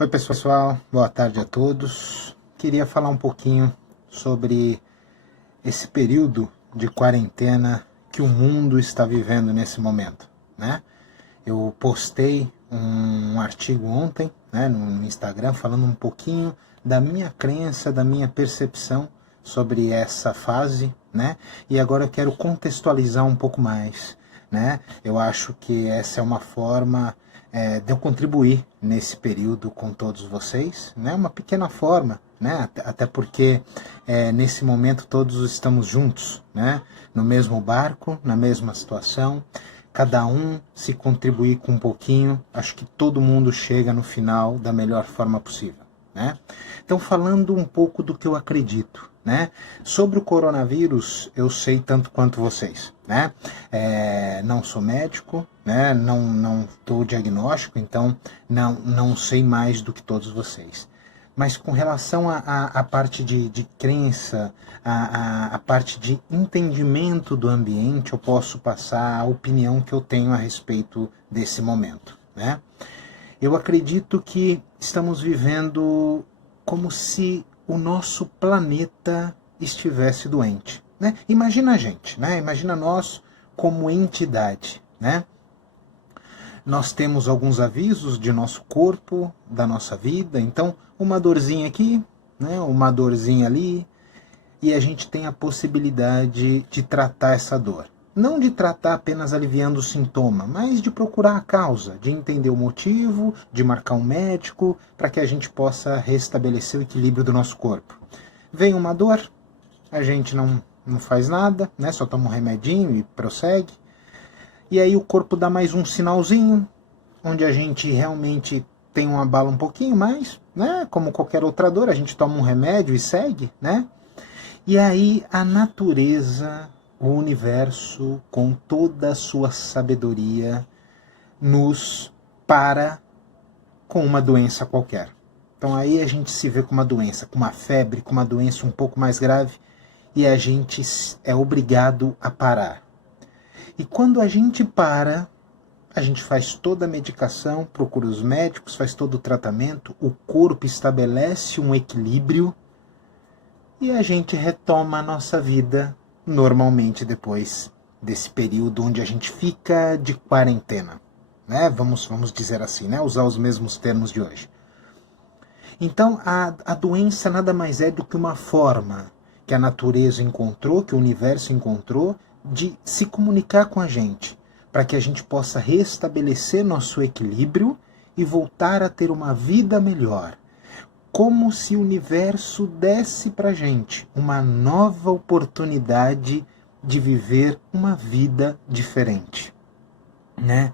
Oi pessoal, boa tarde a todos. Queria falar um pouquinho sobre esse período de quarentena que o mundo está vivendo nesse momento, né? Eu postei um artigo ontem, né, no Instagram, falando um pouquinho da minha crença, da minha percepção sobre essa fase, né? E agora eu quero contextualizar um pouco mais, né? Eu acho que essa é uma forma de eu contribuir nesse período com todos vocês, né? Uma pequena forma, né? Até porque nesse momento todos estamos juntos, né? No mesmo barco, na mesma situação. Cada um se contribuir com um pouquinho, acho que todo mundo chega no final da melhor forma possível, né? Então, falando um pouco do que eu acredito, né? Sobre o coronavírus, eu sei tanto quanto vocês, né? Não sou médico, né? Não dou diagnóstico, então não sei mais do que todos vocês. Mas com relação à parte de crença, a parte de entendimento do ambiente, eu posso passar a opinião que eu tenho a respeito desse momento, né? Eu acredito que estamos vivendo como se o nosso planeta estivesse doente, né? Imagina a gente, né? Imagina nós como entidade, né? Nós temos alguns avisos de nosso corpo, da nossa vida, então uma dorzinha aqui, né, uma dorzinha ali, e a gente tem a possibilidade de tratar essa dor. Não de tratar apenas aliviando o sintoma, mas de procurar a causa, de entender o motivo, de marcar um médico, para que a gente possa restabelecer o equilíbrio do nosso corpo. Vem uma dor, a gente não faz nada, né, só toma um remedinho e prossegue. E aí o corpo dá mais um sinalzinho, onde a gente realmente tem uma bala um pouquinho mais, né? Como qualquer outra dor, a gente toma um remédio e segue, né? E aí a natureza, o universo, com toda a sua sabedoria, nos para com uma doença qualquer. Então aí a gente se vê com uma doença, com uma febre, com uma doença um pouco mais grave, e a gente é obrigado a parar. E quando a gente para, a gente faz toda a medicação, procura os médicos, faz todo o tratamento, o corpo estabelece um equilíbrio e a gente retoma a nossa vida normalmente depois desse período onde a gente fica de quarentena, né? Vamos dizer assim, né? Usar os mesmos termos de hoje. Então a doença nada mais é do que uma forma que a natureza encontrou, que o universo encontrou, de se comunicar com a gente, para que a gente possa restabelecer nosso equilíbrio e voltar a ter uma vida melhor. Como se o universo desse para a gente uma nova oportunidade de viver uma vida diferente, né?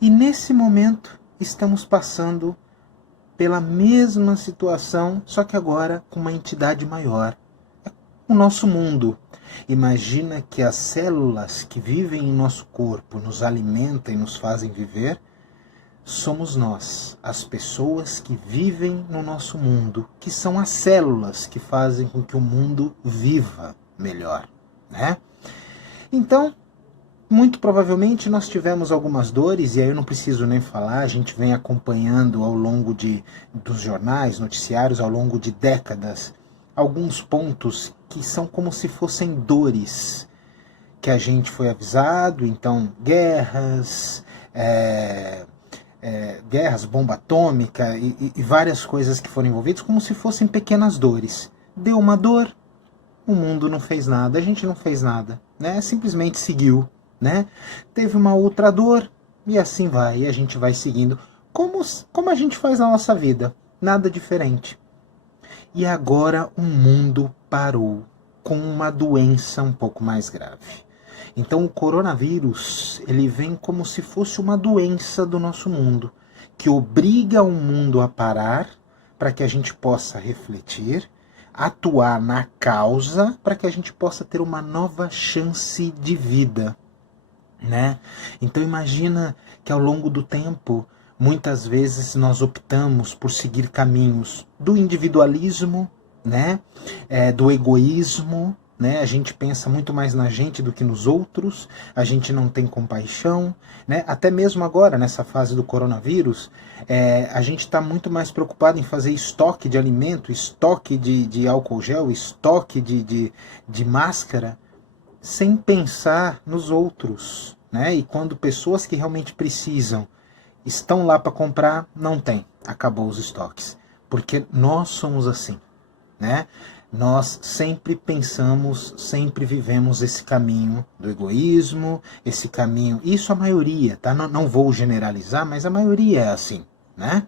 E nesse momento estamos passando pela mesma situação, só que agora com uma entidade maior. O nosso mundo. Imagina que as células que vivem em nosso corpo, nos alimentam e nos fazem viver, somos nós, as pessoas que vivem no nosso mundo, que são as células que fazem com que o mundo viva melhor, né? Então, muito provavelmente nós tivemos algumas dores, e aí eu não preciso nem falar, a gente vem acompanhando ao longo dos jornais, noticiários, ao longo de décadas, alguns pontos que são como se fossem dores que a gente foi avisado. Então guerras, bomba atômica e várias coisas que foram envolvidas, como se fossem pequenas dores. Deu uma dor, o mundo não fez nada, a gente não fez nada, né? Simplesmente seguiu, né? Teve uma outra dor e assim vai, e a gente vai seguindo como a gente faz na nossa vida, nada diferente. E agora o mundo parou com uma doença um pouco mais grave. Então o coronavírus, ele vem como se fosse uma doença do nosso mundo, que obriga o mundo a parar para que a gente possa refletir, atuar na causa para que a gente possa ter uma nova chance de vida, né? Então imagina que ao longo do tempo, muitas vezes nós optamos por seguir caminhos do individualismo, né? Do egoísmo, né? A gente pensa muito mais na gente do que nos outros, a gente não tem compaixão, né? Até mesmo agora, nessa fase do coronavírus, a gente está muito mais preocupado em fazer estoque de alimento, estoque de álcool gel, estoque de máscara, sem pensar nos outros, né? E quando pessoas que realmente precisam estão lá para comprar, não tem, acabou os estoques, porque nós somos assim, né? Nós sempre pensamos, sempre vivemos esse caminho do egoísmo, esse caminho, isso a maioria, tá? Não vou generalizar, mas a maioria é assim, né?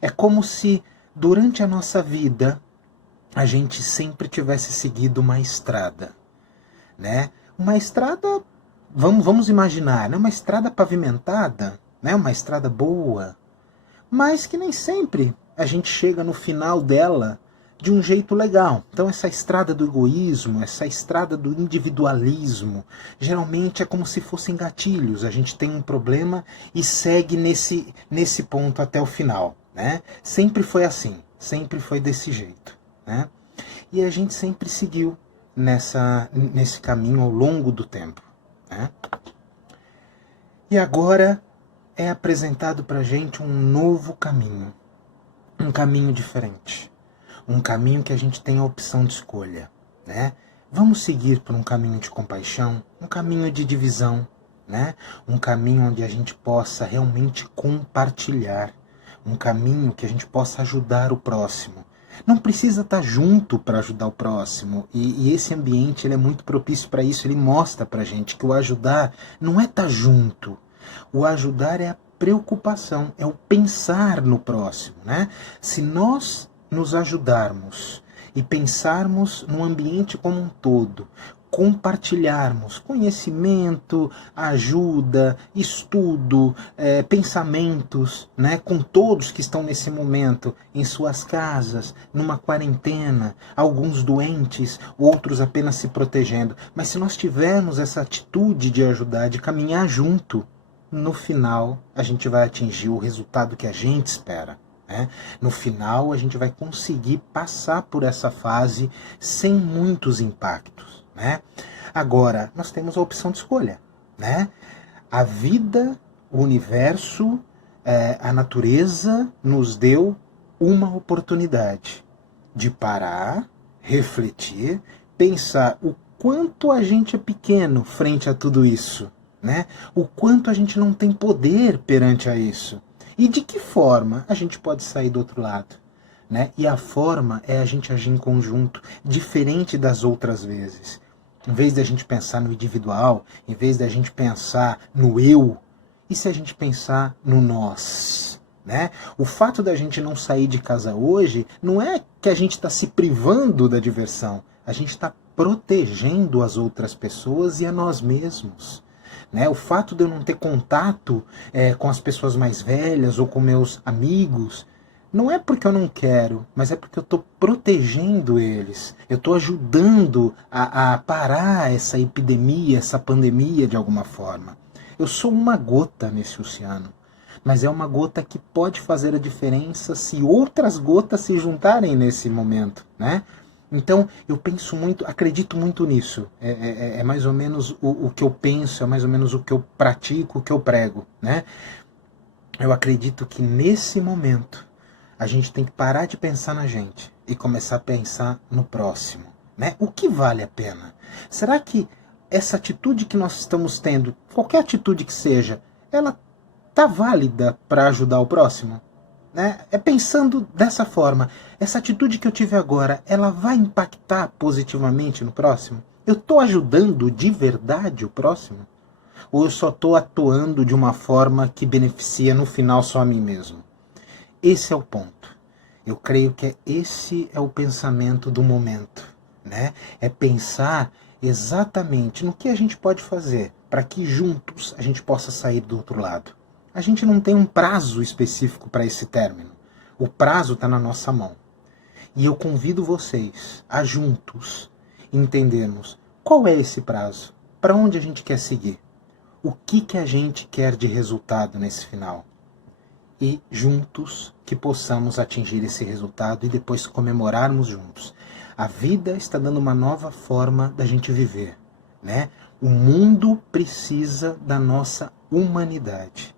É como se durante a nossa vida a gente sempre tivesse seguido uma estrada, né? Uma estrada, vamos imaginar, né? Uma estrada pavimentada, né? Uma estrada boa, mas que nem sempre a gente chega no final dela de um jeito legal. Então essa estrada do egoísmo, essa estrada do individualismo, geralmente é como se fossem gatilhos. A gente tem um problema e segue nesse ponto até o final, né? Sempre foi assim, sempre foi desse jeito, né? E a gente sempre seguiu nesse caminho ao longo do tempo, né? E agora é apresentado para a gente um novo caminho, um caminho diferente, um caminho que a gente tem a opção de escolha, né? Vamos seguir por um caminho de compaixão, um caminho de divisão, né? Um caminho onde a gente possa realmente compartilhar, um caminho que a gente possa ajudar o próximo. Não precisa estar junto para ajudar o próximo, e esse ambiente ele é muito propício para isso, ele mostra para a gente que o ajudar não é estar junto, o ajudar é a preocupação, é o pensar no próximo, né? Se nós nos ajudarmos e pensarmos no ambiente como um todo, compartilharmos conhecimento, ajuda, estudo, pensamentos, né, com todos que estão nesse momento em suas casas, numa quarentena, alguns doentes, outros apenas se protegendo. Mas se nós tivermos essa atitude de ajudar, de caminhar junto, no final a gente vai atingir o resultado que a gente espera, né? No final a gente vai conseguir passar por essa fase sem muitos impactos, né? Agora, nós temos a opção de escolha, né? A vida, o universo, a natureza nos deu uma oportunidade de parar, refletir, pensar o quanto a gente é pequeno frente a tudo isso, né? O quanto a gente não tem poder perante a isso. E de que forma a gente pode sair do outro lado, né? E a forma é a gente agir em conjunto, diferente das outras vezes. Em vez de a gente pensar no individual, em vez de a gente pensar no eu, e se a gente pensar no nós, né? O fato da gente não sair de casa hoje não é que a gente está se privando da diversão, a gente está protegendo as outras pessoas e a nós mesmos. Né? O fato de eu não ter contato com as pessoas mais velhas ou com meus amigos, não é porque eu não quero, mas é porque eu estou protegendo eles. Eu estou ajudando a parar essa epidemia, essa pandemia de alguma forma. Eu sou uma gota nesse oceano, mas é uma gota que pode fazer a diferença se outras gotas se juntarem nesse momento, né? Então, eu penso muito, acredito muito nisso. É mais ou menos o que eu penso, é mais ou menos o que eu pratico, o que eu prego, né? Eu acredito que nesse momento a gente tem que parar de pensar na gente e começar a pensar no próximo, né? O que vale a pena? Será que essa atitude que nós estamos tendo, qualquer atitude que seja, ela tá válida para ajudar o próximo? Né? É pensando dessa forma, essa atitude que eu tive agora, ela vai impactar positivamente no próximo? Eu estou ajudando de verdade o próximo? Ou eu só estou atuando de uma forma que beneficia no final só a mim mesmo? Esse é o ponto. Eu creio que esse é o pensamento do momento, né? É pensar exatamente no que a gente pode fazer para que juntos a gente possa sair do outro lado. A gente não tem um prazo específico para esse término. O prazo está na nossa mão. E eu convido vocês a juntos entendermos qual é esse prazo, para onde a gente quer seguir, o que a gente quer de resultado nesse final. e juntos que possamos atingir esse resultado e depois comemorarmos juntos. A vida está dando uma nova forma da gente viver, né? O mundo precisa da nossa humanidade.